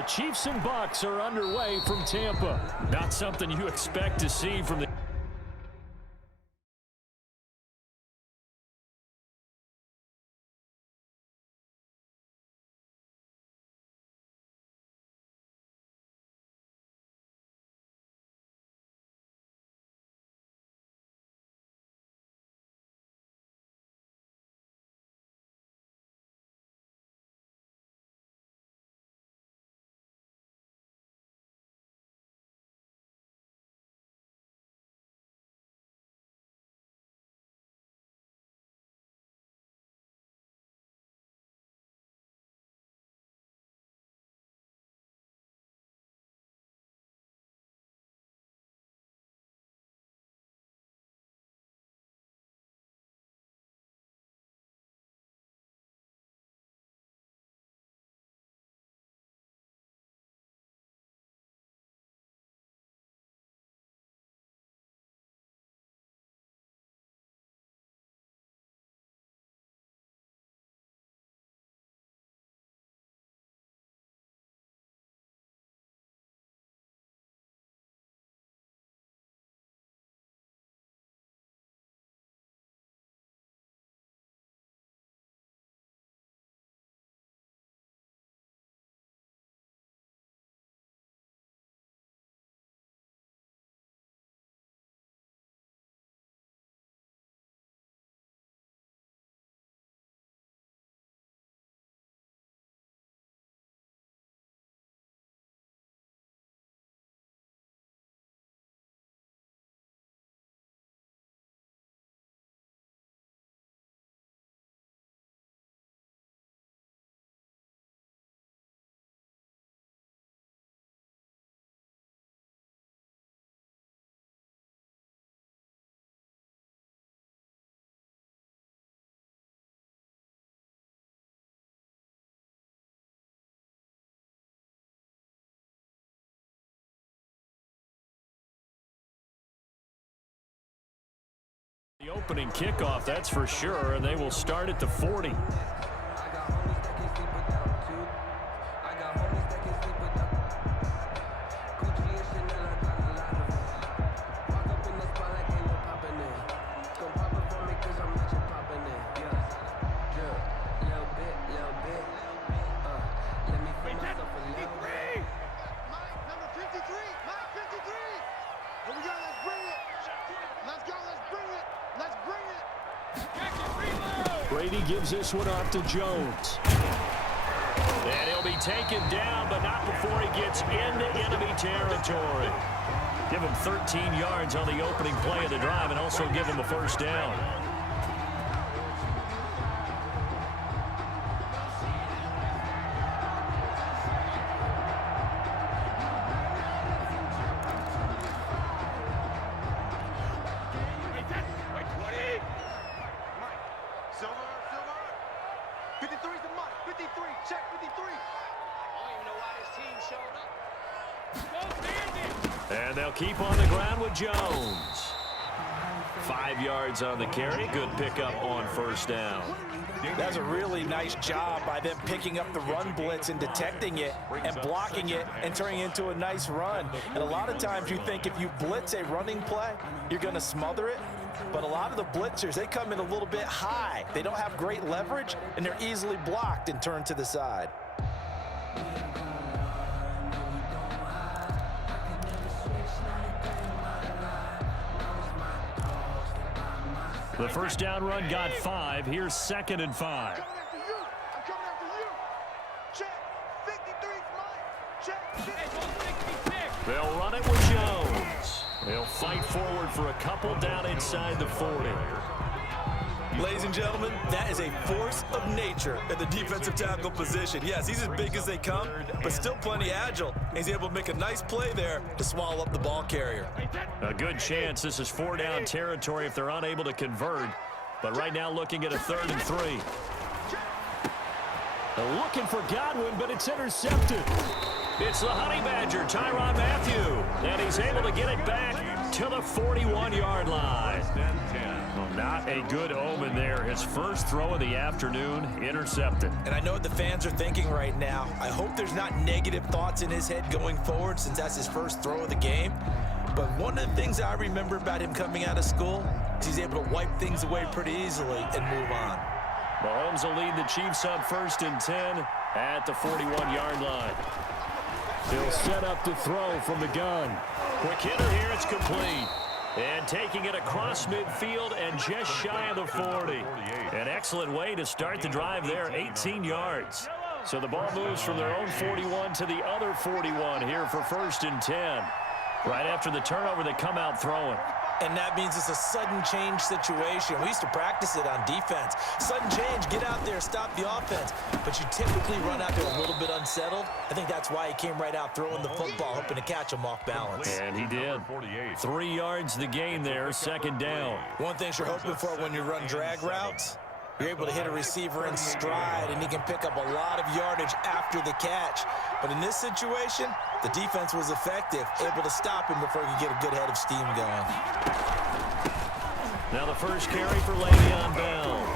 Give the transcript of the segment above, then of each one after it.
the Chiefs and Bucs are underway from Tampa. Not something you expect to see from the opening kickoff, that's for sure, and they will start at the 40. Brady gives this one off to Jones. And he'll be taken down, but not before he gets into enemy territory. Give him 13 yards on the opening play of the drive and also give him a first down. And they'll keep on the ground with Jones. 5 yards on the carry. Good pickup on first down. That's a really nice job by them picking up the run blitz and detecting it and blocking it and turning it into a nice run. And a lot of times you think if you blitz a running play, you're going to smother it. But a lot of the blitzers, they come in a little bit high. They don't have great leverage, and they're easily blocked and turned to the side. The first down run got 5. Here's 2nd and 5. They'll run it with Jones. They'll fight forward for a couple down inside the 40. Ladies and gentlemen, that is a force of nature at the defensive tackle position. Yes, he's as big as they come, but still plenty agile. He's able to make a nice play there to swallow up the ball carrier. A good chance this is 4-down territory if they're unable to convert. But right now looking at a 3rd and 3. They're looking for Godwin, but it's intercepted. It's the Honey Badger, Tyrann Mathieu, and he's able to get it back to the 41-yard line. Well, Not a good omen there. His first throw of the afternoon, intercepted. And I know what the fans are thinking right now. I hope there's not negative thoughts in his head going forward since that's his first throw of the game. But one of the things I remember about him coming out of school is he's able to wipe things away pretty easily and move on. Mahomes will lead the Chiefs on 1st and 10 at the 41-yard line. He'll set up to throw from the gun. Quick hitter here, it's complete. And taking it across midfield and just shy of the 40. An excellent way to start the drive there, 18 yards. So the ball moves from their own 41 to the other 41 here for 1st and 10. Right after the turnover, they come out throwing. And that means it's a sudden change situation. We used to practice it on defense. Sudden change, get out there, stop the offense. But you typically run out there a little bit unsettled. I think that's why he came right out throwing the football, hoping to catch him off balance. And he did. 3 yards the gain there, 2nd down. One thing you're hoping for when you run drag routes, you're able to hit a receiver in stride, and he can pick up a lot of yardage after the catch. But in this situation, the defense was effective, able to stop him before he could get a good head of steam going. Now the first carry for Le'Veon Bell.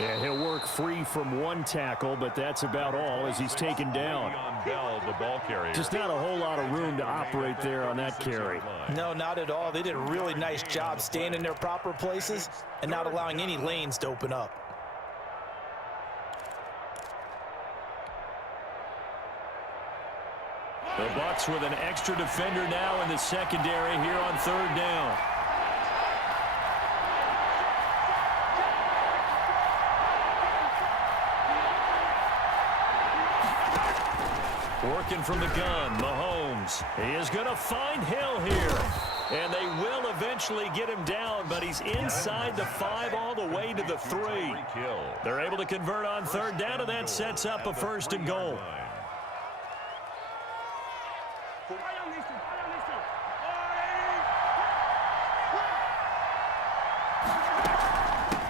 Yeah, he'll work free from one tackle, but that's about all as he's taken down. Bell, the ball carrier. Just not a whole lot of room to operate there on that carry. No, not at all. They did a really nice job staying in their proper places and not allowing any lanes to open up. The Bucs with an extra defender now in the secondary here on 3rd down. Working from the gun, Mahomes. He is going to find Hill here. And they will eventually get him down, but he's inside the 5 all the way to the 3. They're able to convert on 3rd down, and that sets up a 1st and goal.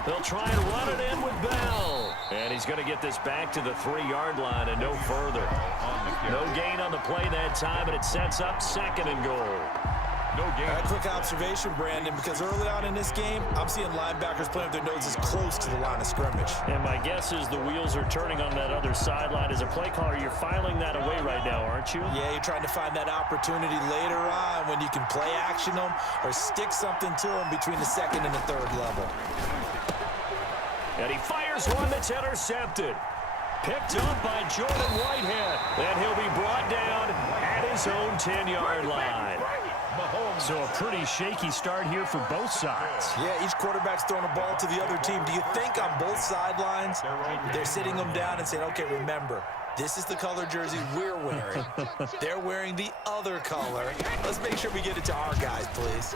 They'll try and run it in with Bell. And he's going to get this back to the 3-yard line and no further. No gain on the play that time, and it sets up 2nd and goal. No gain. A quick observation, Brandon, because early on in this game, I'm seeing linebackers playing with their noses close to the line of scrimmage. And my guess is the wheels are turning on that other sideline. As a play caller, you're filing that away right now, aren't you? Yeah, you're trying to find that opportunity later on when you can play action them or stick something to them between the 2nd and the 3rd level. And he fires one that's intercepted. Picked up by Jordan Whitehead. And he'll be brought down at his own 10-yard line. So a pretty shaky start here for both sides. Yeah, each quarterback's throwing a ball to the other team. Do you think on both sidelines they're sitting them down and saying, okay, remember, this is the color jersey we're wearing. They're wearing the other color. Let's make sure we get it to our guys, please.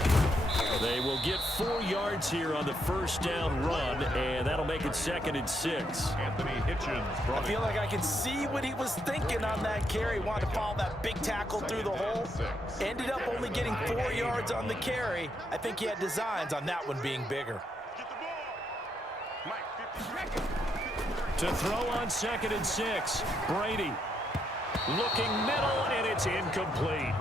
They will get 4 yards here on the 1st down run, and that'll make it 2nd and 6. Anthony Hitchens. I feel like I can see what he was thinking on that carry. Wanted to follow that big tackle through the hole. Ended up only getting 4 yards on the carry. I think he had designs on that one being bigger. To throw on 2nd and 6, Brady. Looking middle, and it's incomplete.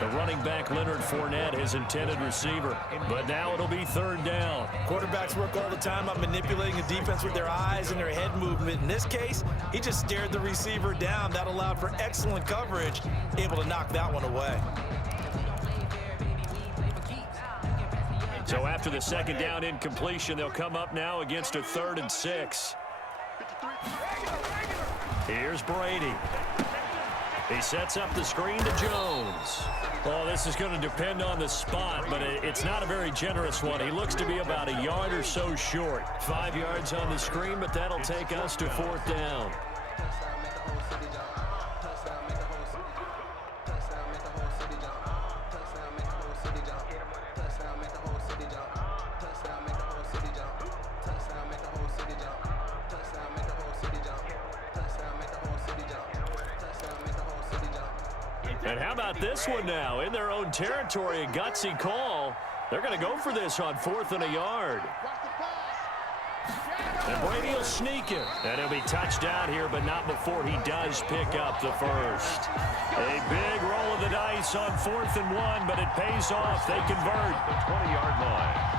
The running back, Leonard Fournette, his intended receiver. But now it'll be 3rd down. Quarterbacks work all the time on manipulating the defense with their eyes and their head movement. In this case, he just stared the receiver down. That allowed for excellent coverage, able to knock that one away. So after the 2nd down incompletion, they'll come up now against a 3rd and 6. Here's Brady. He sets up the screen to Jones. Well, this is going to depend on the spot, but it's not a very generous one. He looks to be about a yard or so short. 5 yards on the screen, but that'll take us to 4th down. And how about this one now? In their own territory, a gutsy call. They're going to go for this on 4th and a yard. And Brady will sneak it. And he'll be touchdown here, but not before he does pick up the 1st. A big roll of the dice on 4th and 1, but it pays off. They convert. The 20-yard line.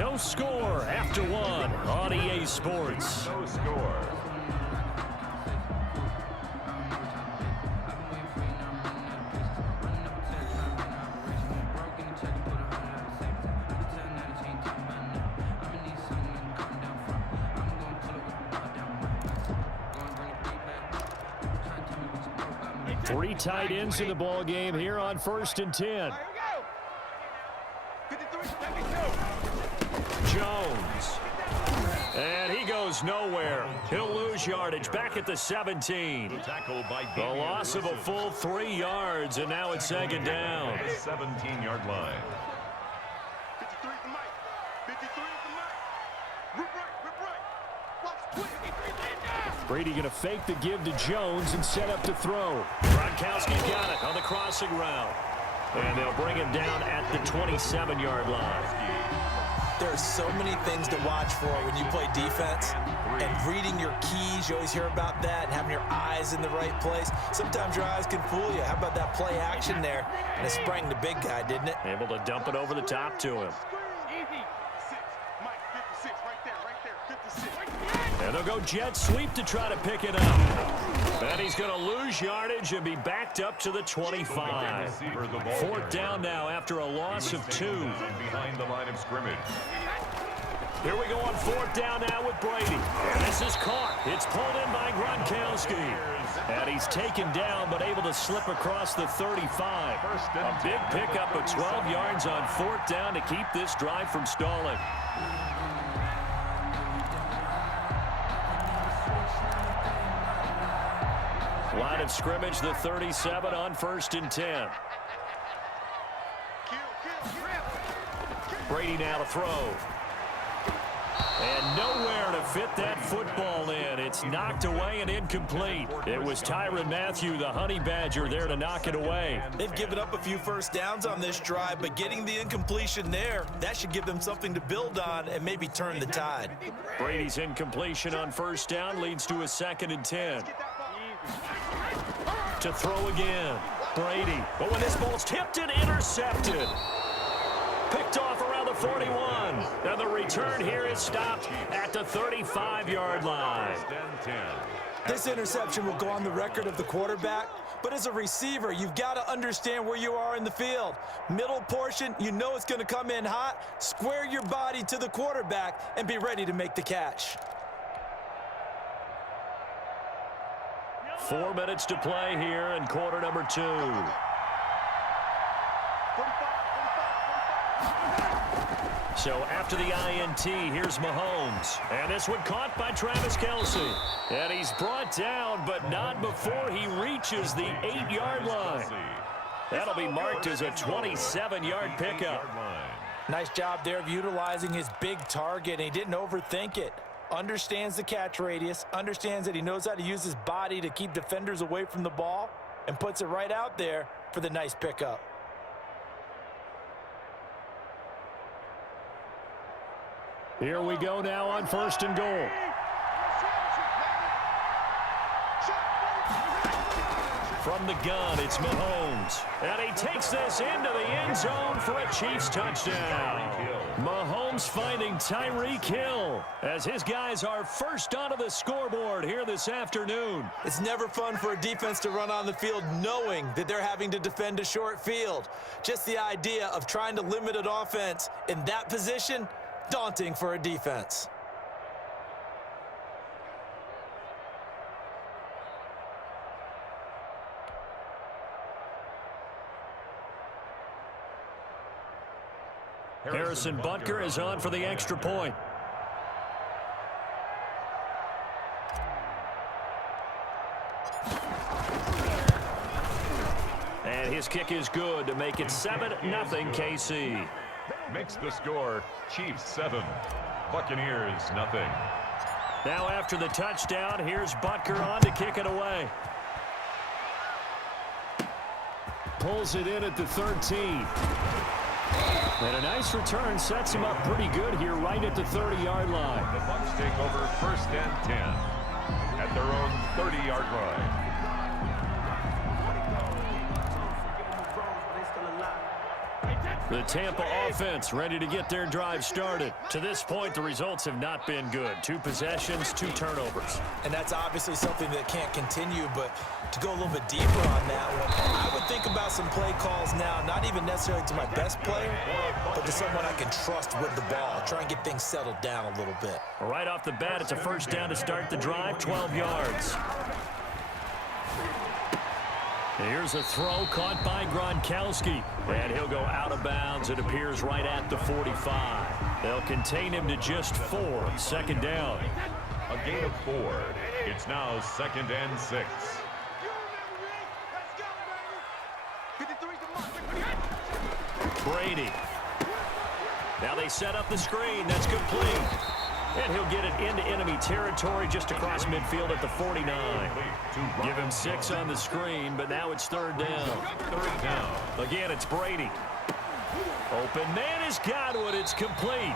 No score after one on EA Sports. No score. Three tight ends in the ball game here on 1st and 10. Jones. And he goes nowhere. He'll lose yardage back at the 17. The loss of a full 3 yards, and now it's 2nd down. 17-yard line. 53 at the mic. 53 at the mic. Rip right. Watch quick. Brady going to fake the give to Jones and set up to throw. Gronkowski's got it on the crossing route. And they'll bring him down at the 27-yard line. There are so many things to watch for when you play defense. And reading your keys, you always hear about that, and having your eyes in the right place. Sometimes your eyes can fool you. How about that play action there? And it sprang the big guy, didn't it? Able to dump it over the top to him. And they'll go jet sweep to try to pick it up. And he's going to lose yardage and be backed up to the 25. 4th down now after a loss of 2. Behind the line of scrimmage. Here we go on 4th down now with Brady. And this is caught. It's pulled in by Gronkowski. And he's taken down but able to slip across the 35. A big pickup of 12 yards on 4th down to keep this drive from stalling. Line of scrimmage, the 37 on 1st and 10. Brady now to throw. And nowhere to fit that football in. It's knocked away and incomplete. It was Tyrann Mathieu, the Honey Badger, there to knock it away. They've given up a few first downs on this drive, but getting the incompletion there, that should give them something to build on and maybe turn the tide. Brady's incompletion on 1st down leads to a 2nd and 10. To throw again. Brady. But when this ball's tipped and intercepted. Picked off around the 41. And the return here is stopped at the 35-yard line. This interception will go on the record of the quarterback, but as a receiver, you've got to understand where you are in the field. Middle portion, you know it's going to come in hot. Square your body to the quarterback and be ready to make the catch. 4 minutes to play here in quarter number 2. So after the INT, here's Mahomes. And this one caught by Travis Kelce. And he's brought down, but not before he reaches the 8-yard line. That'll be marked as a 27-yard pickup. Nice job there of utilizing his big target, and he didn't overthink it. Understands the catch radius, understands that he knows how to use his body to keep defenders away from the ball, and puts it right out there for the nice pickup. Here we go now on 1st and goal. From the gun, it's Mahomes. And he takes this into the end zone for a Chiefs touchdown. Mahomes finding Tyreek Hill as his guys are first onto the scoreboard here this afternoon. It's never fun for a defense to run on the field knowing that they're having to defend a short field. Just the idea of trying to limit an offense in that position, daunting for a defense. Harrison Butker is on for the extra point. And his kick is good to make it 7-0 KC. Makes the score Chiefs 7, Buccaneers nothing. Now after the touchdown, here's Butker on to kick it away. Pulls it in at the 13. And a nice return sets him up pretty good here right at the 30-yard line. The Bucs take over 1st and 10 at their own 30-yard line. The Tampa offense ready to get their drive started. To this point, the results have not been good. 2 possessions, 2 turnovers. And that's obviously something that can't continue, but to go a little bit deeper on that one, I would think about some play calls now, not even necessarily to my best player, but to someone I can trust with the ball. Try and get things settled down a little bit. Right off the bat, it's a first down to start the drive, 12 yards. Here's a throw caught by Gronkowski, and he'll go out of bounds. It appears right at the 45. They'll contain him to just 4. Second down. A gain of 4. It's now 2nd and 6. Brady. Now they set up the screen. That's complete. And he'll get it into enemy territory just across midfield at the 49. Give him 6 on the screen, but now it's 3rd down. 3rd down. Again, it's Brady. Open man has got it. It's complete.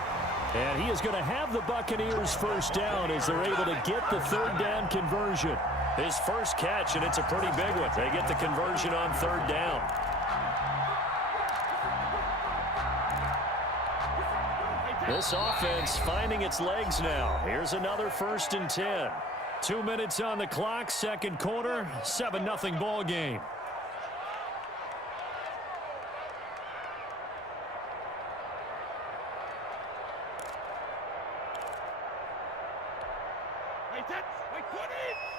And he is going to have the Buccaneers first down as they're able to get the 3rd down conversion. His first catch, and it's a pretty big one. They get the conversion on 3rd down. This offense finding its legs now. Here's another 1st and 10. 2 minutes on the clock, 2nd quarter, 7-0 ball game.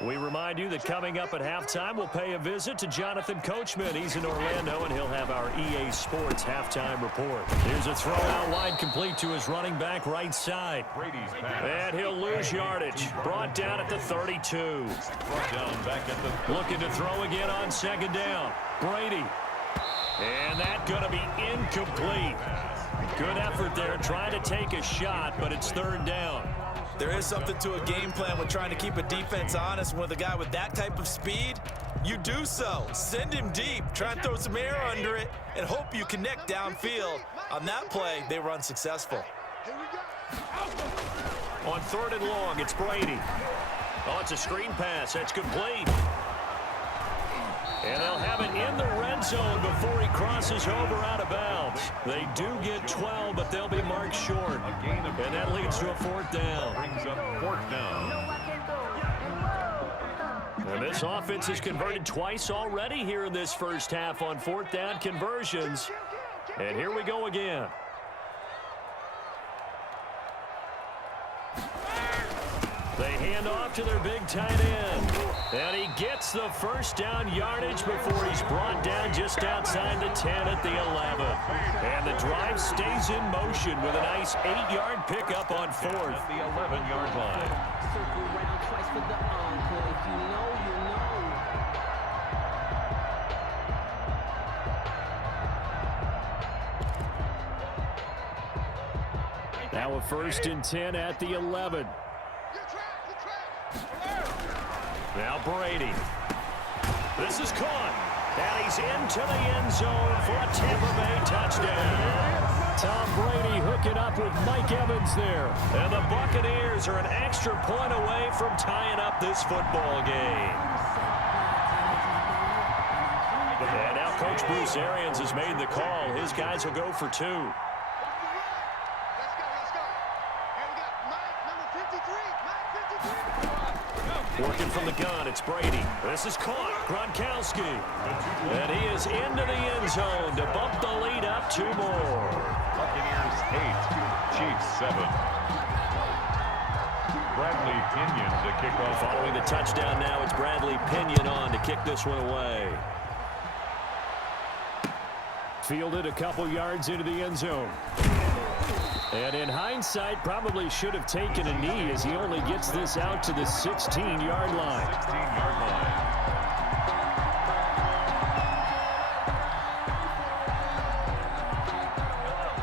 We remind you that coming up at halftime, we'll pay a visit to Jonathan Coachman. He's in Orlando, and he'll have our EA Sports halftime report. Here's a throw out wide, complete to his running back right side. Brady's pass. And he'll lose yardage. Brought down at the 32. Brought down back at the... Looking to throw again on 2nd down. Brady. And that going to be incomplete. Good effort there, trying to take a shot, but it's 3rd down. There is something to a game plan with trying to keep a defense honest. With a guy with that type of speed, you do so. Send him deep. Try and throw some air under it and hope you connect downfield. On that play, they run successful. On 3rd and long, it's Brady. Oh, it's a screen pass. That's complete. And they'll have it in the red zone before he crosses over out of bounds. They do get 12, but they'll be marked short. And that leads to a 4th down. Brings up 4th down. And this offense has converted twice already here in this first half on 4th down conversions. And here we go again. They hand off to their big tight end. And he gets the first down yardage before he's brought down just outside the 10 at the 11. And the drive stays in motion with a nice 8-yard pickup on 4th. At the 11-yard line. Circle around twice for the encore. If you know, you know. Now a 1st and 10 at the 11. Now Brady. This is caught. And he's into the end zone for a Tampa Bay touchdown. Tom Brady hooking up with Mike Evans there. And the Buccaneers are an extra point away from tying up this football game. And now Coach Bruce Arians has made the call. His guys will go for 2. Working from the gun, it's Brady. This is caught. Gronkowski. And he is into the end zone to bump the lead up 2 more. Buccaneers 8, Chiefs 7. Bradley Pinion to kick off. Following the touchdown now, it's Bradley Pinion on to kick this one away. Fielded a couple yards into the end zone. And in hindsight, probably should have taken a knee as he only gets this out to the 16-yard line. 16-yard line.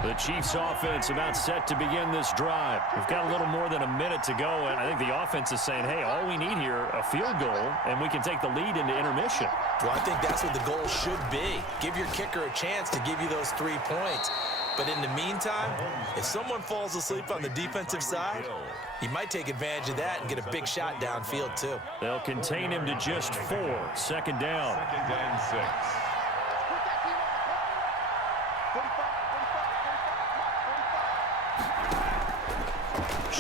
The Chiefs offense about set to begin this drive. We've got a little more than a minute to go, and I think the offense is saying, hey, all we need here, a field goal, and we can take the lead into intermission. Well, I think that's what the goal should be. Give your kicker a chance to give you those 3 points. But in the meantime, if someone falls asleep on the defensive side, he might take advantage of that and get a big shot downfield, too. They'll contain him to just 4. Second down. 2nd and 6.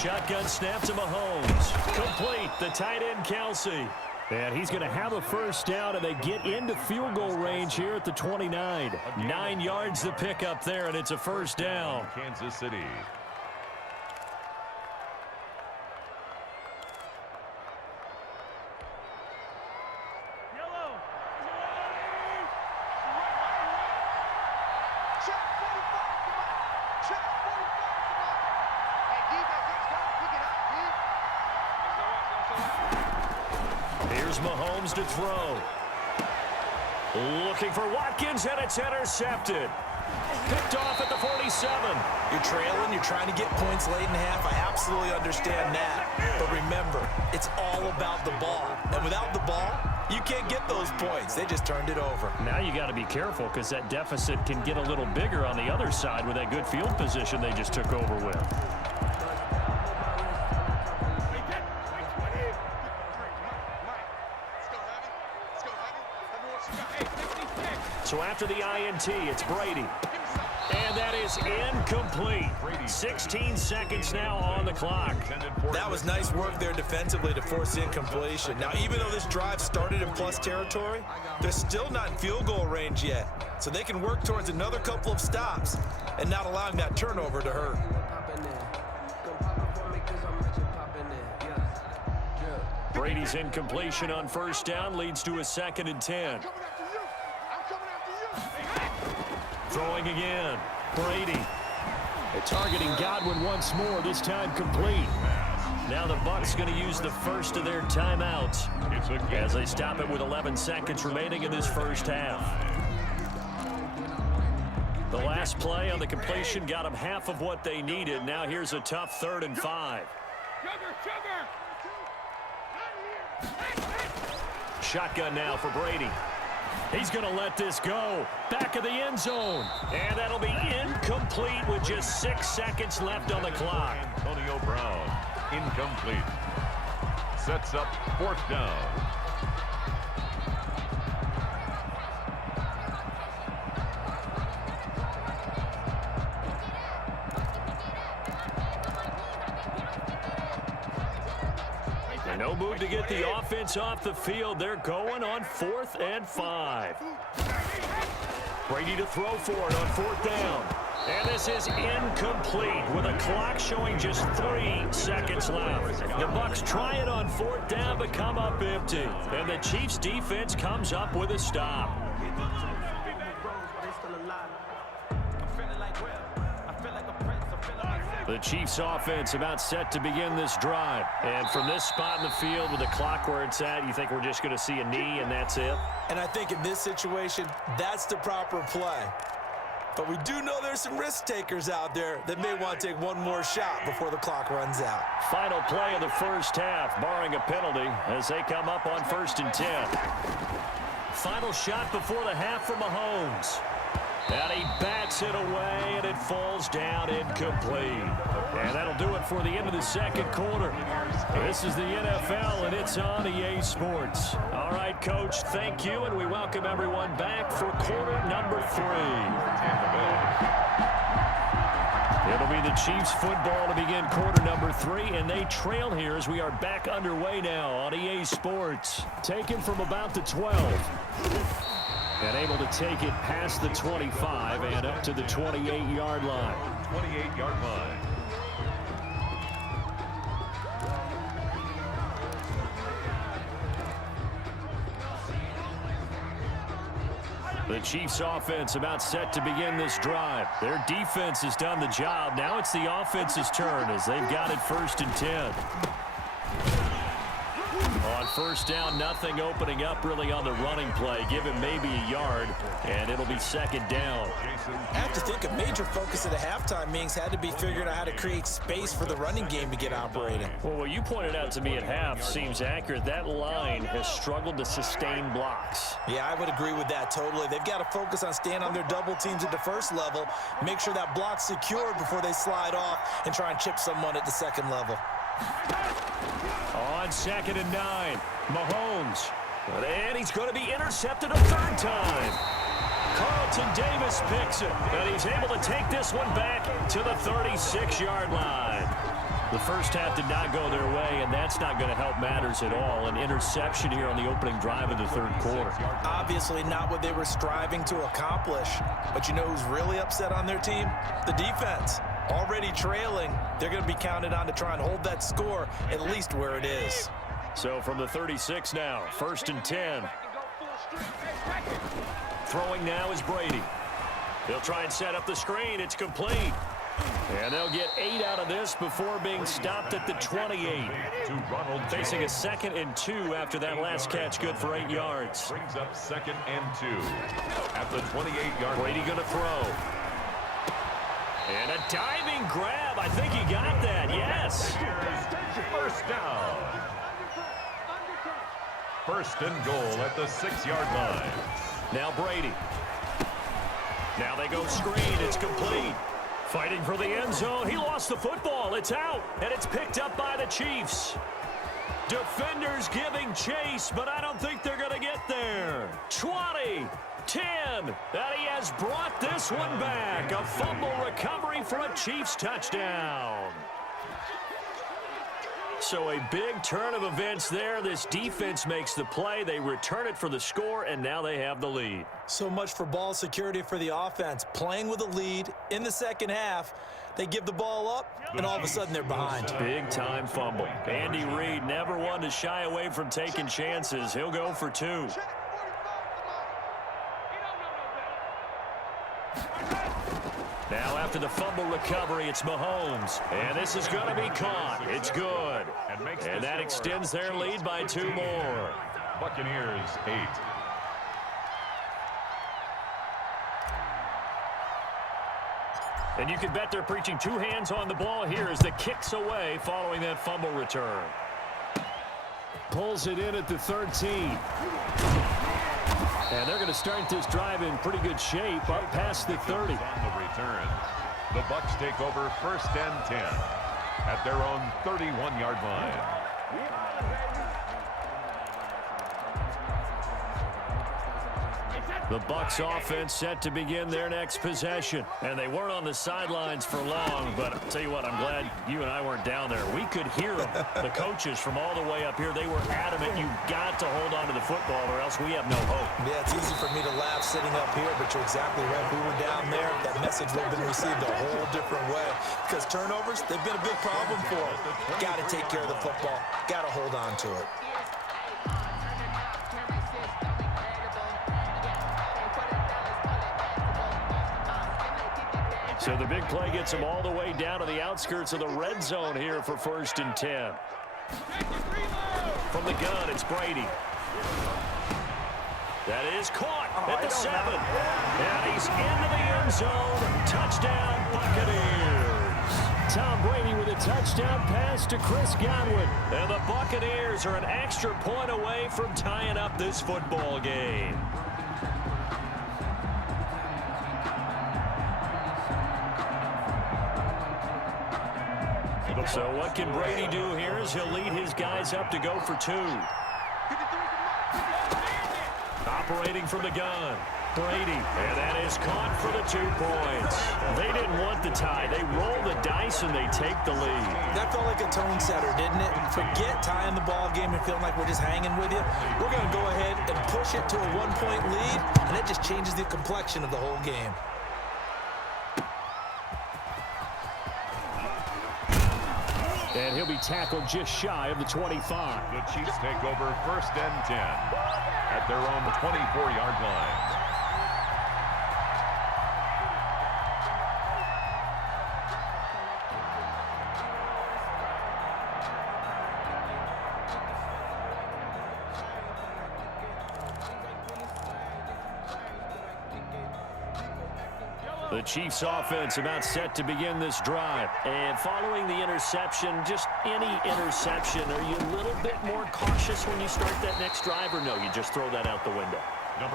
shotgun snap to Mahomes. Complete. The tight end, Kelsey. And he's going to have a first down, and they get into field goal range here at the 29. 9 yards to pick up there, and it's a first down. Kansas City. Here's Mahomes to throw. Looking for Watkins, and it's intercepted. Picked off at the 47. You're trailing, you're trying to get points late in half. I absolutely understand that. But remember, it's all about the ball. And without the ball, you can't get those points. They just turned it over. Now you got to be careful because that deficit can get a little bigger on the other side with that good field position they just took over with. So after the INT, it's Brady. And that is incomplete. 16 seconds now on the clock. That was nice work there defensively to force incompletion. Now, even though this drive started in plus territory, they're still not in field goal range yet. So they can work towards another couple of stops and not allowing that turnover to hurt. Brady's incompletion on first down leads to a 2nd and 10. Throwing again. Brady. They're targeting Godwin once more, this time complete. Now the Bucs going to use the first of their timeouts as they stop it with 11 seconds remaining in this first half. The last play on the completion got them half of what they needed. Now here's a tough 3rd and 5. Shotgun now for Brady. He's going to let this go. Back of the end zone. And that'll be incomplete with just 6 seconds left on the clock. Antonio Brown, incomplete. Sets up 4th down. No move to get the offense off the field. They're going on 4th and 5. Brady to throw for it on 4th down. And this is incomplete with a clock showing just 3 seconds left. The Bucs try it on 4th down but come up empty. And the Chiefs defense comes up with a stop. The Chiefs offense about set to begin this drive. And from this spot in the field with the clock where it's at, you think we're just going to see a knee and that's it? And I think in this situation, that's the proper play. But we do know there's some risk takers out there that may want to take one more shot before the clock runs out. Final play of the first half, barring a penalty, as they come up on 1st and 10. Final shot before the half for Mahomes. And he bats it away, and it falls down incomplete. And that'll do it for the end of the 2nd quarter. This is the NFL, and it's on EA Sports. All right, Coach, thank you, and we welcome everyone back for quarter number 3. It'll be the Chiefs football to begin quarter number 3, and they trail here as we are back underway now on EA Sports. Taken from about the 12. And able to take it past the 25 and up to the 28-yard line. 28-yard line. The Chiefs offense about set to begin this drive. Their defense has done the job. Now it's the offense's turn as they've got it 1st and 10. On 1st down, nothing opening up really on the running play. Give him maybe a yard, and it'll be 2nd down. I have to think a major focus of the halftime meetings had to be figuring out how to create space for the running game to get operating. Well, what you pointed out to me at half seems accurate. That line has struggled to sustain blocks. Yeah, I would agree with that totally. They've got to focus on staying on their double teams at the first level, make sure that block's secured before they slide off and try and chip someone at the 2nd level. On 2nd and 9, Mahomes. And he's going to be intercepted a 3rd time. Carlton Davis picks it, and he's able to take this one back to the 36-yard line. The first half did not go their way, and that's not going to help matters at all. An interception here on the opening drive of the third quarter. Obviously not what they were striving to accomplish. But you know who's really upset on their team? The defense. Already trailing, they're going to be counted on to try and hold that score at least where it is. So from the 36 now, 1st and 10. Throwing now is Brady. He'll try and set up the screen. It's complete. And they'll get 8 out of this before being stopped at the 28. Facing a 2nd and 2 after that last catch, good for 8 yards. Brings up 2nd and 2 at the 28-yard line. Brady going to throw. And a diving grab. I think he got that, yes. First down. 1st and goal at the 6-yard line. Now Brady. Now they go screen. It's complete. Fighting for the end zone. He lost the football. It's out, and it's picked up by the Chiefs. Defenders giving chase, but I don't think they're going to get there. 20, 10, and he has brought this one back. A fumble recovery for a Chiefs touchdown. So a big turn of events there. This defense makes the play. They return it for the score, and now they have the lead. So much for ball security for the offense. Playing with a lead in the second half. They give the ball up, and all of a sudden they're behind. Big-time fumble. Andy Reid never one to shy away from taking chances. He'll go for 2. Now after the fumble recovery, it's Mahomes. And this is going to be caught. It's good. And that extends their lead by 2 more. Buccaneers 8. And you can bet they're preaching 2 hands on the ball here as the kick's away following that fumble return. Pulls it in at the 13. And they're going to start this drive in pretty good shape up past the 30. On the return, the Bucs take over 1st and 10 at their own 31-yard line. The Bucs offense set to begin their next possession. And they weren't on the sidelines for long, but I'll tell you what, I'm glad you and I weren't down there. We could hear them. The coaches from all the way up here, they were adamant. You've got to hold on to the football or else we have no hope. Yeah, it's easy for me to laugh sitting up here, but you're exactly right. If we were down there, that message would have been received a whole different way. Because turnovers, they've been a big problem for them. Got to take care of the football. Got to hold on to it. So the big play gets them all the way down to the outskirts of the red zone here for 1st and 10. From the gun, it's Brady. That is caught at the 7. And he's into the end zone. Touchdown, Buccaneers. Tom Brady with a touchdown pass to Chris Godwin. And the Buccaneers are an extra point away from tying up this football game. So what can Brady do here is he'll lead his guys up to go for 2. Operating from the gun, Brady, and that is caught for the 2 points. They didn't want the tie. They roll the dice and they take the lead. That felt like a tone setter, didn't it? Forget tying the ball game and feeling like we're just hanging with you. We're going to go ahead and push it to a 1-point lead, and that just changes the complexion of the whole game. And he'll be tackled just shy of the 25. The Chiefs take over 1st and 10 at their own 24-yard line. The Chiefs offense about set to begin this drive. And following the interception, just any interception, are you a little bit more cautious when you start that next drive, or no, you just throw that out the window?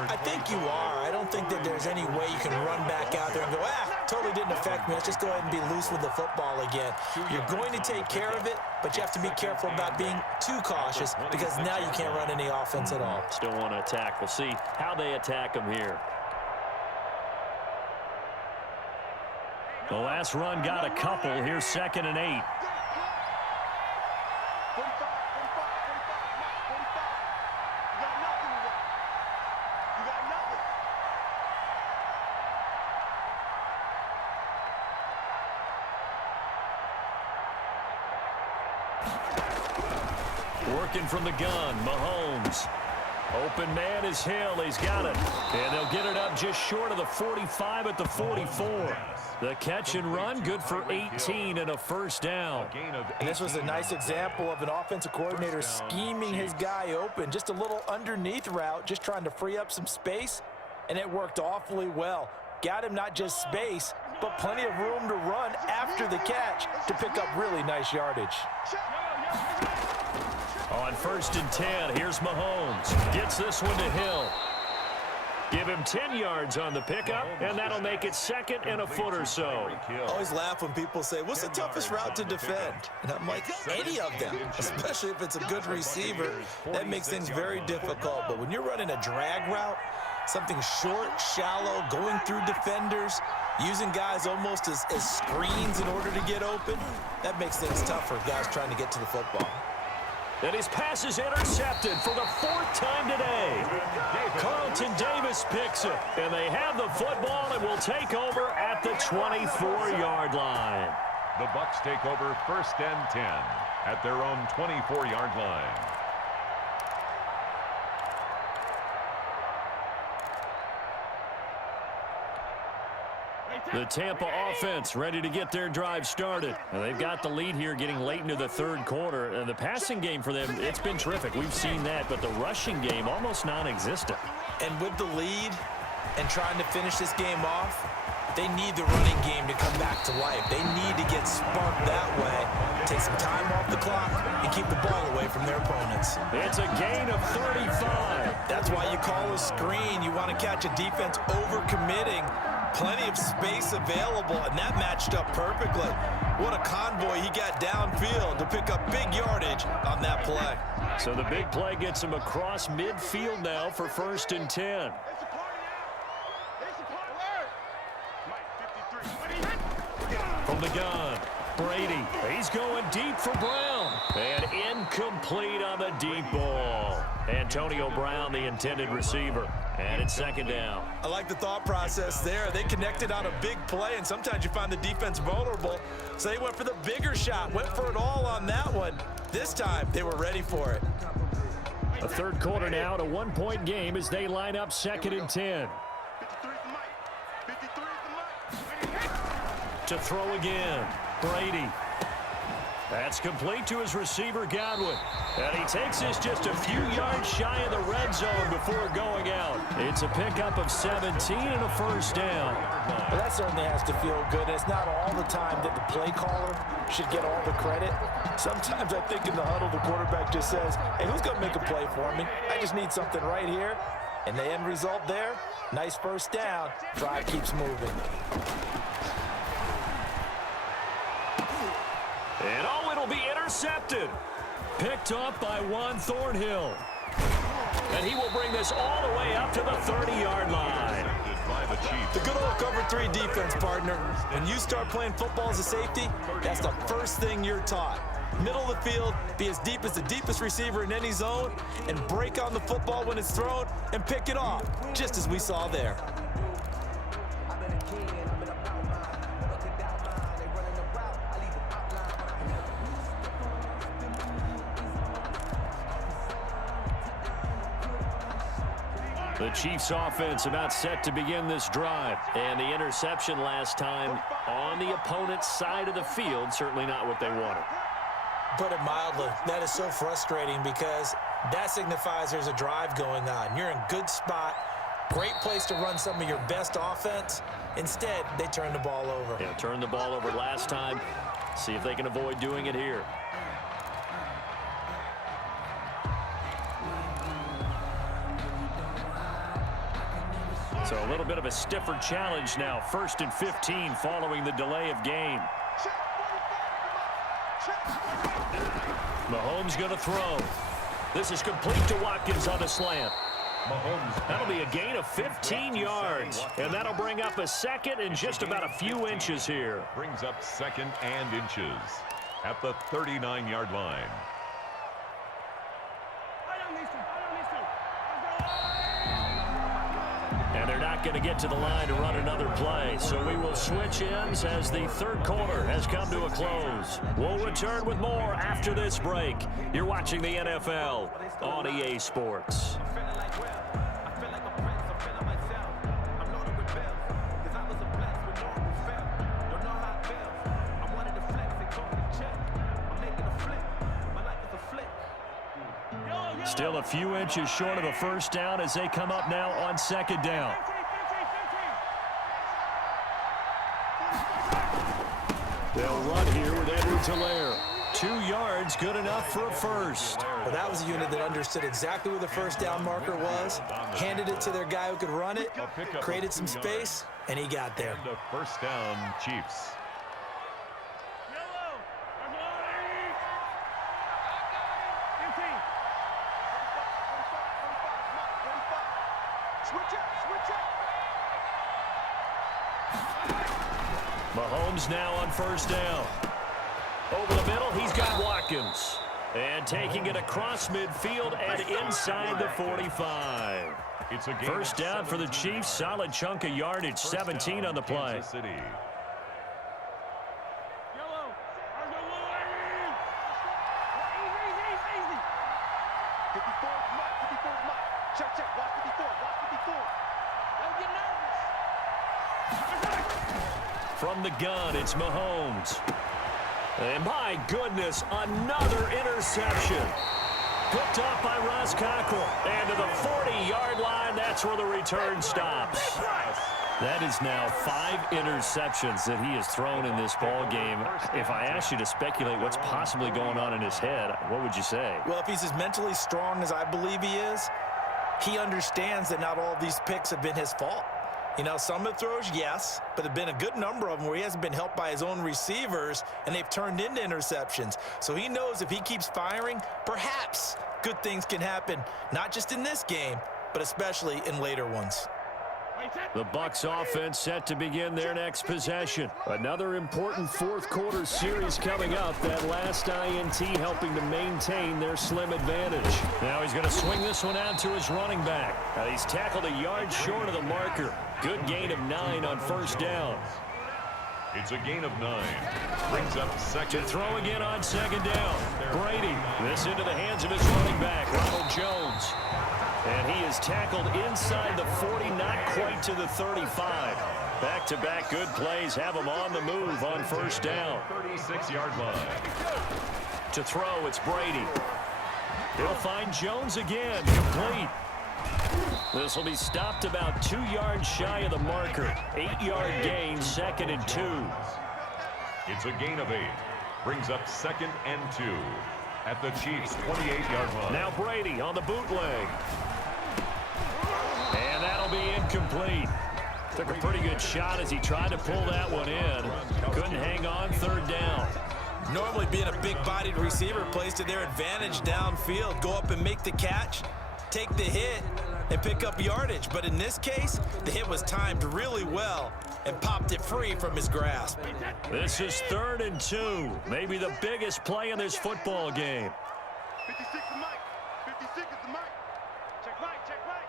I think you are. I don't think that there's any way you can run back out there and go, totally didn't affect me. Let's just go ahead and be loose with the football again. You're going to take care of it, but you have to be careful about being too cautious because now you can't run any offense at all. Still want to attack. We'll see how they attack them here. The last run got a couple. Here's 2nd and 8. Working from the gun, Mahomes. Open man is Hill. He's got it. And they'll get it up just short of the 45 at the 44. The catch and run, good for 18 and a first down. And this was a nice example of an offensive coordinator scheming his guy open. Just a little underneath route, just trying to free up some space, and it worked awfully well. Got him not just space, but plenty of room to run after the catch to pick up really nice yardage. On 1st and 10, here's Mahomes. Gets this one to Hill. Give him 10 yards on the pickup, and that'll make it 2nd and a foot or so. I always laugh when people say, what's the toughest route to defend? And I'm like, any of them, especially if it's a good receiver. That makes things very difficult. But when you're running a drag route, something short, shallow, going through defenders, using guys almost as screens in order to get open, that makes things tough for guys trying to get to the football. And his pass is intercepted for the 4th time today. Carlton Davis picks it, and they have the football and will take over at the 24-yard line. The Bucs take over 1st and 10 at their own 24-yard line. The Tampa offense ready to get their drive started. And they've got the lead here getting late into the 3rd quarter. And the passing game for them, it's been terrific. We've seen that, but the rushing game almost non-existent. And with the lead and trying to finish this game off, they need the running game to come back to life. They need to get sparked that way, take some time off the clock, and keep the ball away from their opponents. It's a gain of 35. That's why you call a screen. You want to catch a defense overcommitting. Plenty of space available, and that matched up perfectly. What a convoy he got downfield to pick up big yardage on that play. So the big play gets him across midfield now for 1st and 10. From the gun, Brady. He's going deep for Brown. And incomplete on the deep ball. Antonio Brown, the intended receiver. And it's 2nd down. I like the thought process there. They connected on a big play, and sometimes you find the defense vulnerable. So they went for the bigger shot, went for it all on that one. This time, they were ready for it. A 3rd quarter now, a 1-point game as they line up 2nd and 10. To throw again, Brady. That's complete to his receiver, Godwin. And he takes this just a few yards shy of the red zone before going out. It's a pickup of 17 and a 1st down. Well, that certainly has to feel good. It's not all the time that the play caller should get all the credit. Sometimes I think in the huddle, the quarterback just says, hey, who's going to make a play for me? I just need something right here. And the end result there, nice 1st down. Drive keeps moving. And oh, it'll be intercepted. Picked off by Juan Thornhill. And he will bring this all the way up to the 30-yard line. The good old cover 3 defense, partner. When you start playing football as a safety, that's the first thing you're taught. Middle of the field, be as deep as the deepest receiver in any zone, and break on the football when it's thrown and pick it off, just as we saw there. The Chiefs offense about set to begin this drive. And the interception last time on the opponent's side of the field, certainly not what they wanted. Put it mildly, that is so frustrating because that signifies there's a drive going on. You're in good spot, great place to run some of your best offense. Instead, they turn the ball over. Yeah, turned the ball over last time. See if they can avoid doing it here. So a little bit of a stiffer challenge now. 1st and 15 following the delay of game. Mahomes going to throw. This is complete to Watkins on the slant. That'll be a gain of 15 yards. And that'll bring up a 2nd and just about a few inches here. Brings up 2nd and inches at the 39-yard line. And they're They're not going to get to the line to run another play, so we will switch ends as the third quarter has come to a close. We'll return with more after this break. You're watching the NFL on EA Sports. Still a few inches short of a first down as they come up now on second down. They'll run here with Edwards-Helaire. 2 yards, good enough for a first. Well, that was a unit that understood exactly where the first down marker was, handed it to their guy who could run it, created some space, and he got there. First down, Chiefs. Mahomes now on first down. Over the middle, he's got Watkins. And taking it across midfield and inside the 45. First down for the Chiefs. Solid chunk of yardage, 17 on the play. From the gun, it's Mahomes. And my goodness, another interception. Picked off by Ross Cockrell. And to the 40-yard line, that's where the return stops. That is now 5 interceptions that he has thrown in this ball game. If I asked you to speculate what's possibly going on in his head, what would you say? Well, if he's as mentally strong as I believe he is, he understands that not all of these picks have been his fault. You know, some of the throws, yes, but there have been a good number of them where he hasn't been helped by his own receivers, and they've turned into interceptions. So he knows if he keeps firing, perhaps good things can happen, not just in this game, but especially in later ones. The Bucs offense set to begin their next possession. Another important fourth quarter series coming up. That last INT helping to maintain their slim advantage. Now he's going to swing this one out to his running back. He's tackled a yard short of the marker. Good gain of 9 on first down. It's a gain of 9. Brings up second. To throw again on second down. Brady. This into the hands of his running back, Ronald Jones. And he is tackled inside the 40, not quite to the 35. Back-to-back good plays have him on the move on first down. 36-yard line. To throw, it's Brady. He'll find Jones again, complete. This will be stopped about 2 yards shy of the marker. 8-yard gain, second and 2. It's a gain of 8. Brings up second and 2 at the Chiefs' 28-yard line. Now Brady on the bootleg. And that'll be incomplete. Took a pretty good shot as he tried to pull that one in. Couldn't hang on third down. Normally being a big-bodied receiver plays to their advantage downfield. Go up and make the catch, take the hit, and pick up yardage. But in this case, the hit was timed really well and popped it free from his grasp. This is 3rd and 2. Maybe the biggest play in this football game. 56 is Mike. 56 is the Mike. Check right, check right.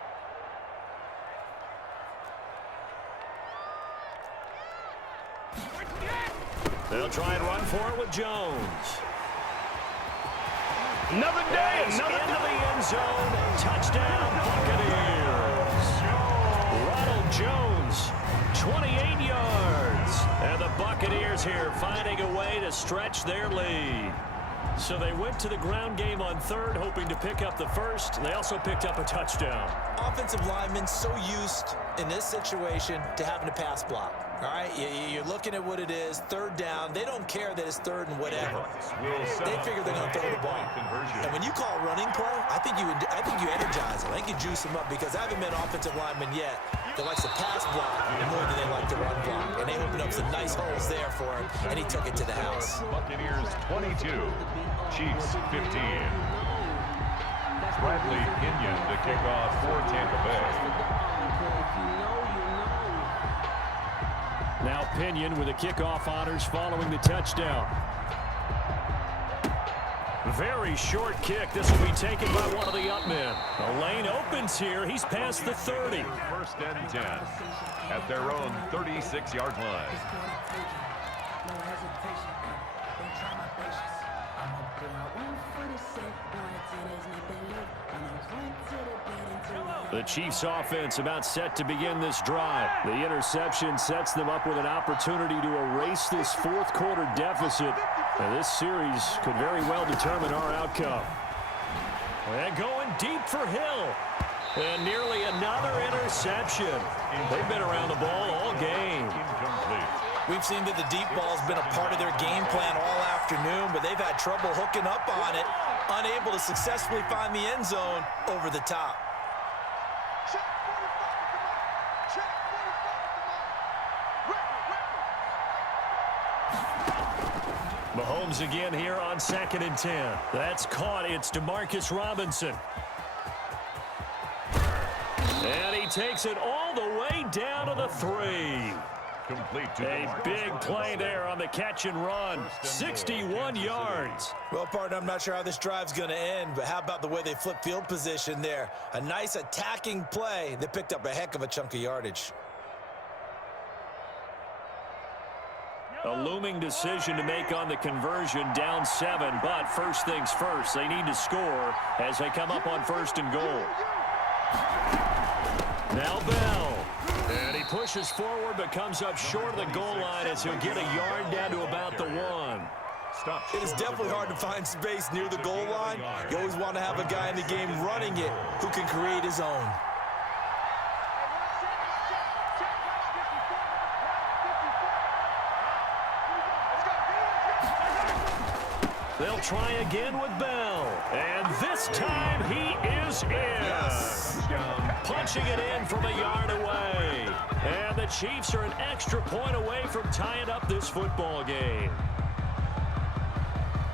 They'll try and run for it with Jones. Another day, another into the end zone. Touchdown, Buccaneers. Ronald Jones, 28 yards. And the Buccaneers here finding a way to stretch their lead. So they went to the ground game on 3rd, hoping to pick up the first. And they also picked up a touchdown. Offensive linemen so used in this situation to having to pass block. All right, you're looking at what it is, 3rd down. They don't care that it's 3rd and whatever. They figure they're going to throw the ball. And when you call running play, I think you energize them. I think you juice them up because I haven't met offensive linemen yet that likes to pass block more than they like to run block. And they opened up some nice holes there for him, and he took it to the house. Buccaneers 22, Chiefs 15. Bradley Pinion to kick off for Tampa Bay. Now Pinion with the kickoff honors following the touchdown. Very short kick. This will be taken by one of the up men. The lane opens here. He's past the 30. First and 10 at their own 36-yard line. The Chiefs offense about set to begin this drive. The interception sets them up with an opportunity to erase this fourth quarter deficit. And this series could very well determine our outcome. And going deep for Hill. And nearly another interception. They've been around the ball all game. We've seen that the deep ball's been a part of their game plan all afternoon, but they've had trouble hooking up on it, unable to successfully find the end zone over the top. Mahomes again here on 2nd and 10. That's caught. It's Demarcus Robinson. And he takes it all the way down to the 3. Complete to A big play there on the catch and run. 61 yards. Well, partner, I'm not sure how this drive's going to end, but how about the way they flip field position there? A nice attacking play that picked up a heck of a chunk of yardage. A looming decision to make on the conversion, down 7, but first things first, they need to score as they come up on 1st and goal. Now Bell. And he pushes forward but comes up short of the goal line as he'll get a yard down to about the 1. It is definitely hard to find space near the goal line. You always want to have a guy in the game running it who can create his own. They'll try again with Bell. And this time he is in. Yes. Punching it in from a yard away. And the Chiefs are an extra point away from tying up this football game.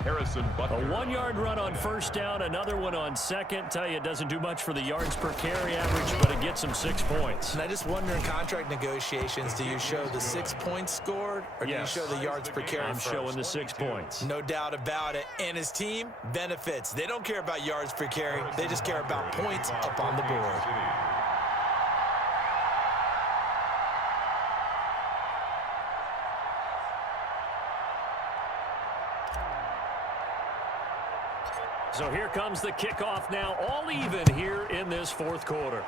Harrison Butker. A 1-yard run on 1st down, another one on 2nd. Tell you, it doesn't do much for the yards per carry average, but it gets them 6 points. And I just wonder in contract negotiations, do you show the 6 points scored or do you show the yards per carry I'm first? showing the 6 points. No doubt about it. And his team benefits. They don't care about yards per carry. They just care about points up on the board. So here comes the kickoff now, all even here in this 4th quarter.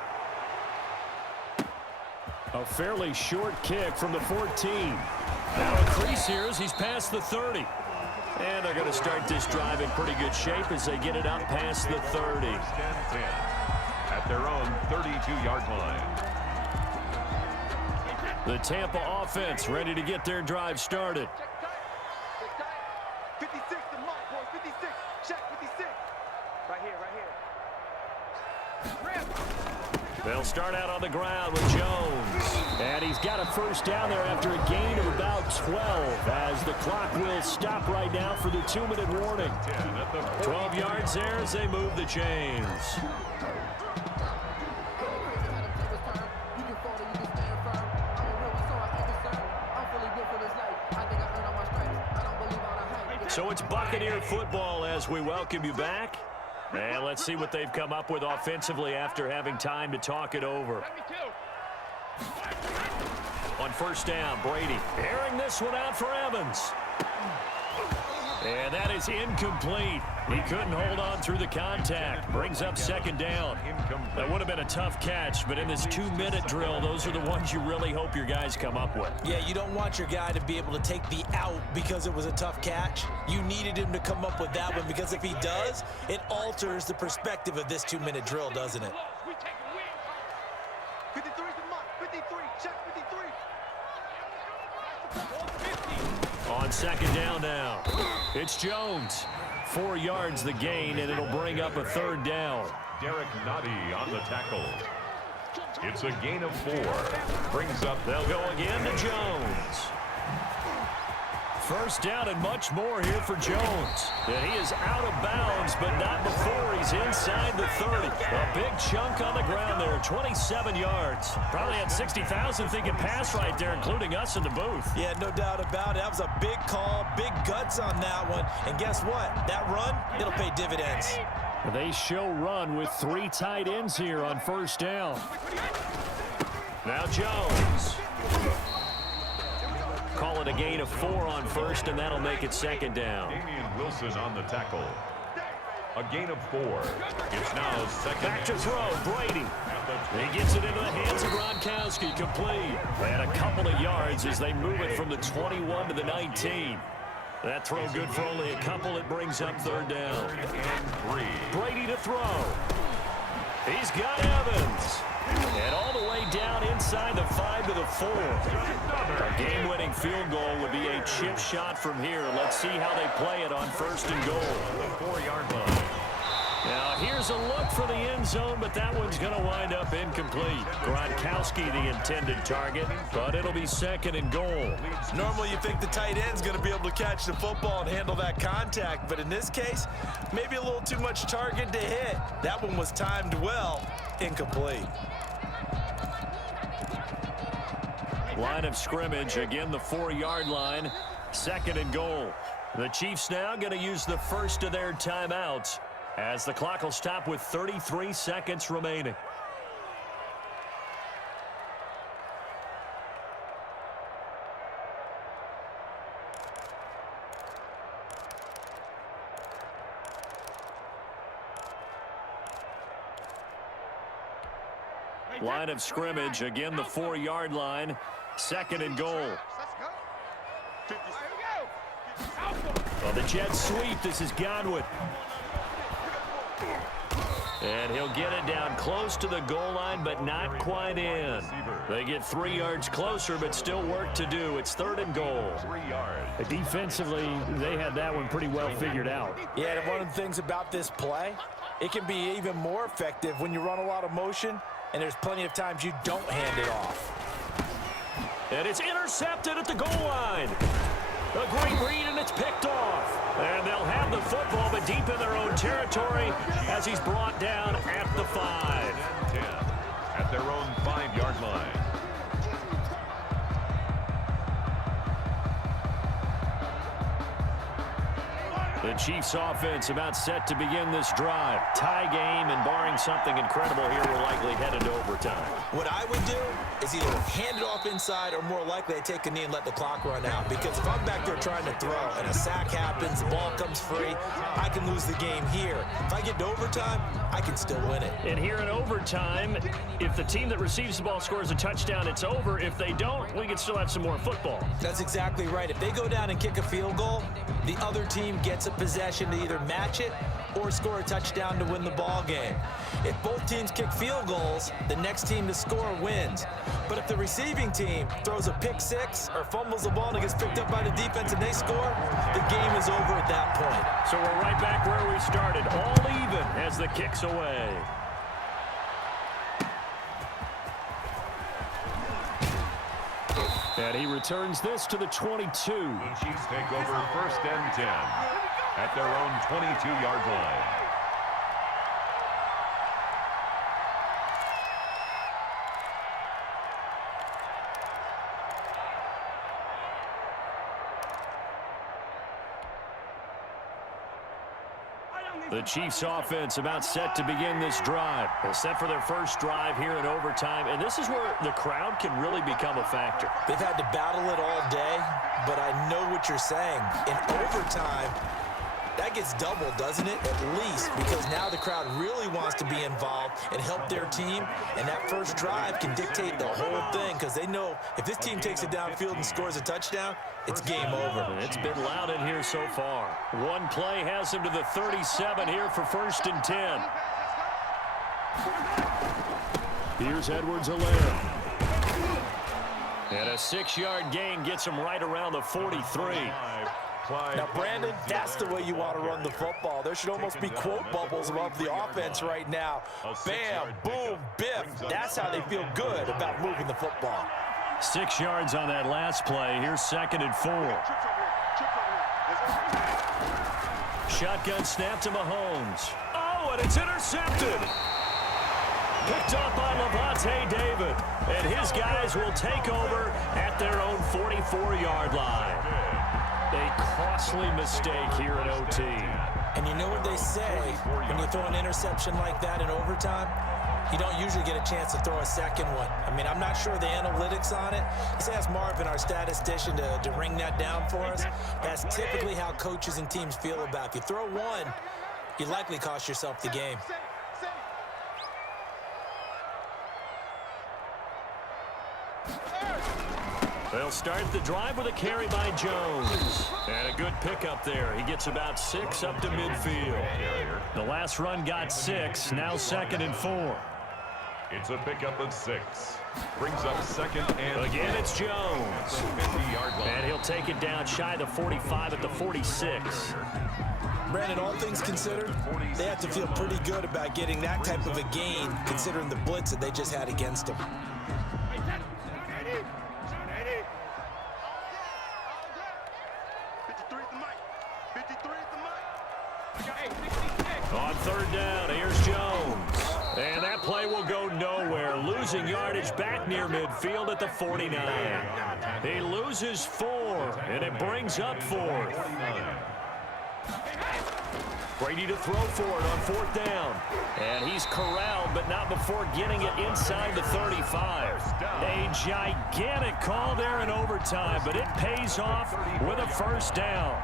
A fairly short kick from the 14. Now a crease here as he's past the 30. And they're going to start this drive in pretty good shape as they get it up past the 30. At their own 32-yard line. The Tampa offense ready to get their drive started. 56, the mark, boys. 56. Check 56. Right here, right here. They'll start out on the ground with Jones. And he's got a 1st down there after a gain of about 12 as the clock will stop right now for the 2-minute warning. 12 yards there as they move the chains. So it's Buccaneer football as we welcome you back. And let's see what they've come up with offensively after having time to talk it over. On 1st down, Brady airing this one out for Evans. And that is incomplete. He couldn't hold on through the contact. Brings up 2nd down. That would have been a tough catch, but in this 2-minute drill, those are the ones you really hope your guys come up with. Yeah, you don't want your guy to be able to take the out because it was a tough catch. You needed him to come up with that one because if he does, it alters the perspective of this 2-minute drill, doesn't it? 53 the mark. 53. Check 53. On 2nd down now, it's Jones. 4 yards the gain, and it'll bring up a 3rd down. Derek Noddy on the tackle. It's a gain of 4. Brings up. They'll go again to Jones. First down and much more here for Jones. And he is out of bounds, but not before he's inside the 30. A big chunk on the ground there, 27 yards. Probably had 60,000 thinking pass right there, including us in the booth. Yeah, no doubt about it. That was a big call, big guts on that one. And guess what? That run, it'll pay dividends. They show run with 3 tight ends here on first down. Now Jones. Call it a gain of 4 on first, and that'll make it second down. Damian Wilson on the tackle. A gain of 4. It's now second. Back to throw, Brady. He gets it into the hands of Gronkowski, complete. They had a couple of yards as they move it from the 21 to the 19. That throw good for only a couple. It brings up third down. Brady to throw. He's got Evans. And all the way down inside the 5 to the 4. A game-winning field goal would be a chip shot from here. Let's see how they play it on first and goal. The 4-yard line. Now here's a look for the end zone, but that one's going to wind up incomplete. Gronkowski the intended target, but it'll be second and goal. Normally you think the tight end's going to be able to catch the football and handle that contact, but in this case, maybe a little too much target to hit. That one was timed well, incomplete. Line of scrimmage, again the 4-yard line, second and goal. The Chiefs now going to use the first of their timeouts as the clock will stop with 33 seconds remaining. Line of scrimmage, again the 4-yard line, second and goal. Well, the jet sweep, this is Godwin. And he'll get it down close to the goal line, but not quite in. They get 3 yards closer, but still work to do. It's third and goal. 3 yards. Defensively, they had that one pretty well figured out. Yeah, and one of the things about this play, it can be even more effective when you run a lot of motion, and there's plenty of times you don't hand it off. And it's intercepted at the goal line. A great read, and it's picked off. And they'll have the football, but deep in their own territory as he's brought down at the 5. 10 at their own 5-yard line. The Chiefs offense about set to begin this drive. Tie game, and barring something incredible here, we're likely headed to overtime. What I would do is either hand it off inside or more likely I take a knee and let the clock run out. Because if I'm back there trying to throw and a sack happens, the ball comes free, I can lose the game here. If I get to overtime, I can still win it. And here in overtime, if the team that receives the ball scores a touchdown, it's over. If they don't, we can still have some more football. That's exactly right. If they go down and kick a field goal, the other team gets a possession to either match it or score a touchdown to win the ball game. If both teams kick field goals, the next team to score wins. But if the receiving team throws a pick six or fumbles the ball and it gets picked up by the defense and they score, the game is over at that point. So we're right back where we started, all even as the kick's away. And he returns this to the 22. The Chiefs take over first and 10 at their own 22-yard line. The Chiefs offense about set to begin this drive. They're set for their first drive here in overtime, and this is where the crowd can really become a factor. They've had to battle it all day, but I know what you're saying. In overtime, that gets doubled, doesn't it? At least, because now the crowd really wants to be involved and help their team, and that first drive can dictate the whole thing because they know if this team takes it downfield and scores a touchdown, it's game over. It's been loud in here so far. One play has him to the 37 here for first and 10. Here's Edwards-Helaire. And a 6-yard gain gets him right around the 43. Now, Brandon, that's the way you want to run the football. There should almost be quote bubbles above the offense right now. Bam, boom, biff. That's how they feel good about moving the football. 6 yards on that last play. Here's second and 4. Shotgun snap to Mahomes. Oh, and it's intercepted. Picked up by Levante David. And his guys will take over at their own 44-yard line. A costly mistake here in OT. And you know what they say, when you throw an interception like that in overtime, you don't usually get a chance to throw a second one. I mean, I'm not sure the analytics on it. Let's ask Marvin, our statistician, to ring that down for us. That's typically how coaches and teams feel about it. If you throw one, you likely cost yourself the game. They'll start the drive with a carry by Jones. And a good pickup there. He gets about 6 up to midfield. The last run got 6. Now 2nd and 4. It's a pickup of 6. Brings up 2nd and again, it's Jones. 50-yard line. And he'll take it down shy of the 45 at the 46. Brandon, all things considered, they have to feel pretty good about getting that type of a gain, considering the blitz that they just had against them. On 3rd down, here's Jones. And that play will go nowhere. Losing yardage back near midfield at the 49. He loses 4, and it brings up 4th. Brady to throw for it on 4th down. And he's corralled, but not before getting it inside the 35. A gigantic call there in overtime, but it pays off with a 1st down.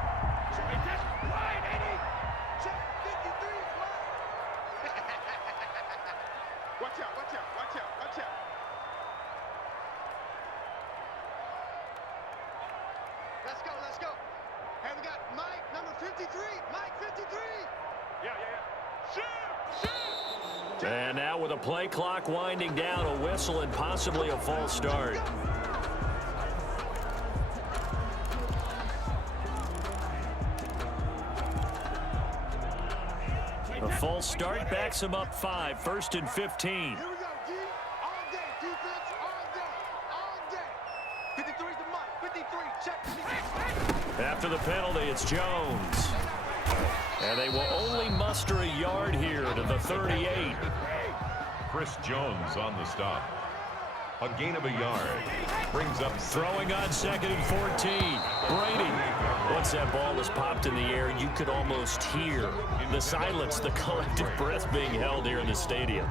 Let's go. Hey, we got Mike, number 53. Mike, 53. Yeah. Shoot. And now with a play clock winding down, a whistle and possibly a false start. A false start backs him up 5, 1st and 15. Here we go, D. All day, defense, all day. 53's the Mike, 53, check. After the penalty, it's Jones. And they will only muster a yard here to the 38. Chris Jones on the stop. A gain of a yard. Brings up throwing on 2nd and 14. Brady. Once that ball was popped in the air, you could almost hear the silence, the collective breath being held here in the stadium.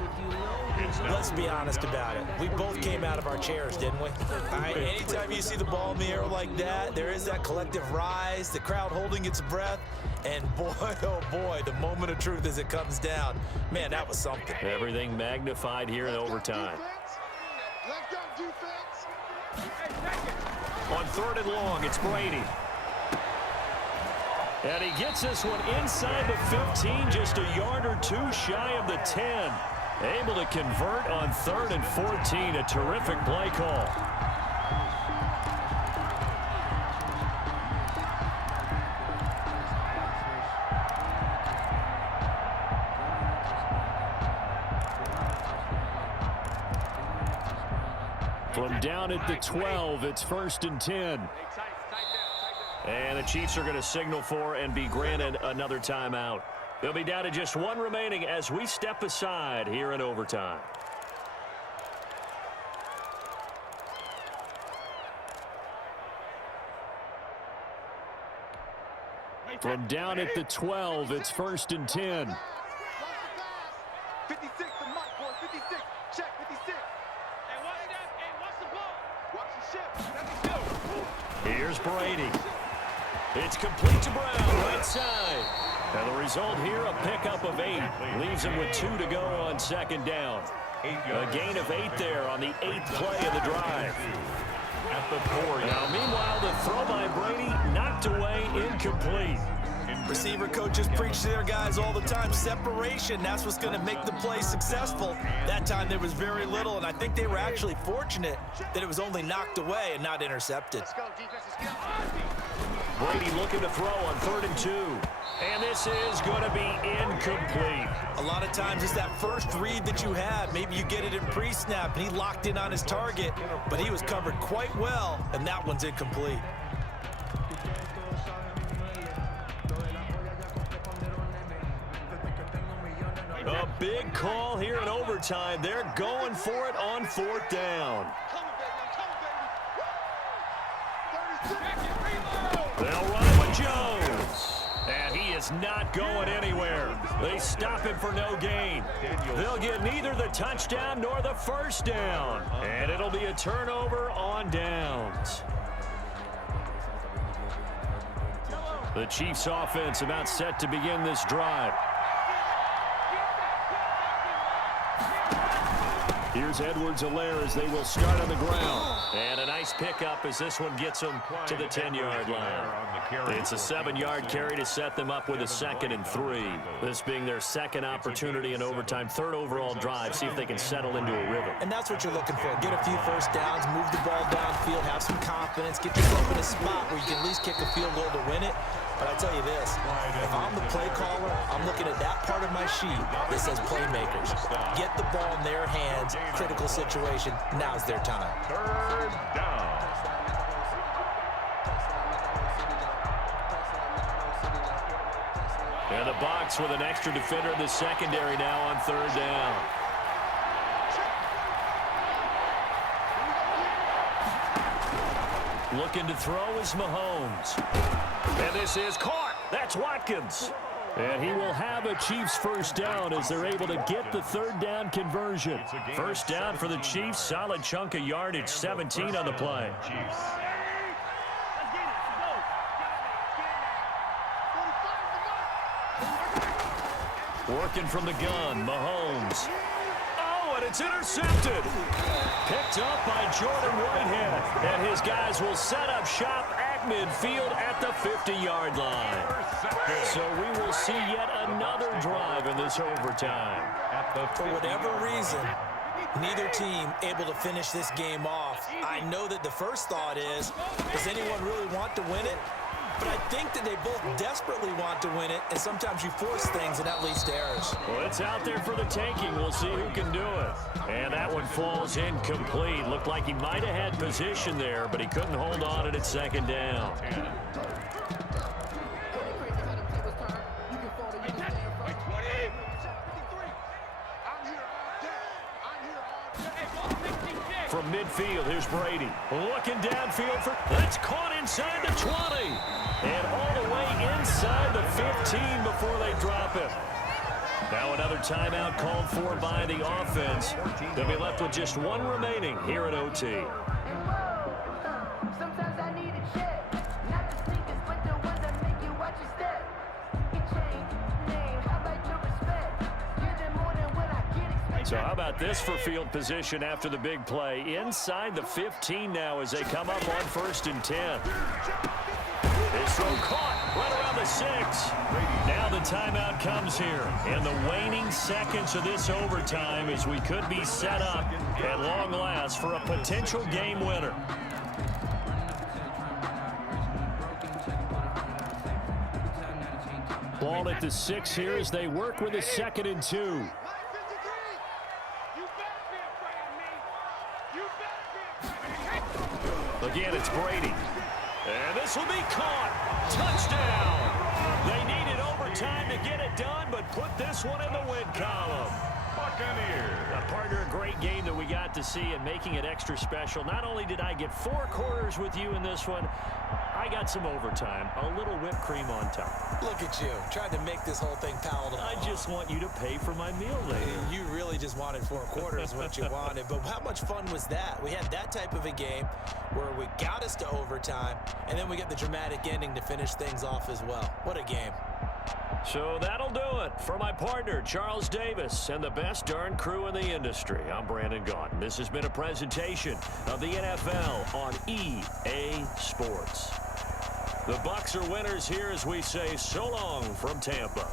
Let's be honest about it. We both came out of our chairs, didn't we? Anytime you see the ball in the air like that, there is that collective rise, the crowd holding its breath, and boy, oh boy, the moment of truth as it comes down. Man, that was something. Everything magnified here in overtime. Let's go, defense. On 3rd and long, it's Brady. And he gets this one inside the 15, just a yard or 2 shy of the 10. Able to convert on 3rd and 14. A terrific play call. From down at the 12, it's 1st and 10. And the Chiefs are going to signal for and be granted another timeout. They'll be down to just 1 remaining as we step aside here in overtime. From down at the 12, it's 1st and 10. 56 to Mike, boy, 56. Check, 56. Hey, watch the ball. Watch the ship. Here's Brady. It's complete to Brown, right side. And the result here, a pickup of 8. Leaves him with 2 to go on 2nd down. A gain of 8 there on the 8th play of the drive. at the 4. Now, meanwhile, the throw by Brady knocked away, incomplete. Receiver coaches preach to their guys all the time. Separation, that's what's going to make the play successful. That time there was very little, and I think they were actually fortunate that it was only knocked away and not intercepted. Let's go, defense. Let's go. Brady looking to throw on 3rd and 2. And this is going to be incomplete. A lot of times it's that first read that you have. Maybe you get it in pre-snap, and he locked in on his target, but he was covered quite well, and that one's incomplete. big call here in overtime. They're going for it on 4th down. They'll run it with Jones. And he is not going anywhere. They stop him for no gain. They'll get neither the touchdown nor the first down. And it'll be a turnover on downs. The Chiefs offense about set to begin this drive. Here's Edwards-Helaire as they will start on the ground. And a nice pickup as this one gets them to the 10-yard line. It's a 7-yard carry to set them up with a 2nd and 3. This being their second opportunity in overtime, 3rd overall drive. See if they can settle into a rhythm. And that's what you're looking for. Get a few first downs, move the ball downfield, have some confidence, get yourself in a spot where you can at least kick a field goal to win it. But I tell you this, if I'm the play caller, I'm looking at that part of my sheet that says playmakers. Get the ball in their hands, critical situation, now's their time. 3rd down. And the box with an extra defender in the secondary now on 3rd down. Looking to throw is Mahomes. And this is caught. That's Watkins. And he will have a Chiefs first down as they're able to get the 3rd down conversion. First down for the Chiefs. Solid chunk of yardage. 17 on the play. Working from the gun, Mahomes. Oh, and it's intercepted. Picked up by Jordan Whitehead. And his guys will set up shop at midfield at the 50-yard line. So we will see yet another drive in this overtime. For whatever reason, neither team able to finish this game off. I know that the first thought is, does anyone really want to win it? But I think that they both desperately want to win it, and sometimes you force things, and that leads to errors. Well, it's out there for the taking. We'll see who can do it. And that one falls incomplete. Looked like he might have had position there, but he couldn't hold on it at 2nd down. From midfield, here's Brady. Looking downfield for... That's caught inside the 20. And all the way inside the 15 before they drop it. Now another timeout called for by the offense. They'll be left with just one remaining here at OT. So how about this for field position after the big play? Inside the 15 now as they come up on 1st and 10. This throw caught right around the 6. Now the timeout comes here. And the waning seconds of this overtime as we could be set up at long last for a potential game winner. Ball at the 6 here as they work with a 2nd and 2. Again, it's Brady. And this will be caught. Touchdown. They needed overtime to get it done, but put this one in the win column. Buccaneers. Partner, a great game that we got to see and making it extra special. Not only did I get 4 quarters with you in this one, I got some overtime. A little whipped cream on top. Look at you. Tried to make this whole thing palatable. I just want you to pay for my meal later. You really just wanted 4 quarters what you wanted. But how much fun was that? We had that type of a game where we got us to overtime, and then we get the dramatic ending to finish things off as well. What a game. So that'll do it for my partner, Charles Davis, and the best darn crew in the industry. I'm Brandon Gaudin. This has been a presentation of the NFL on EA Sports. The Bucs are winners here as we say so long from Tampa.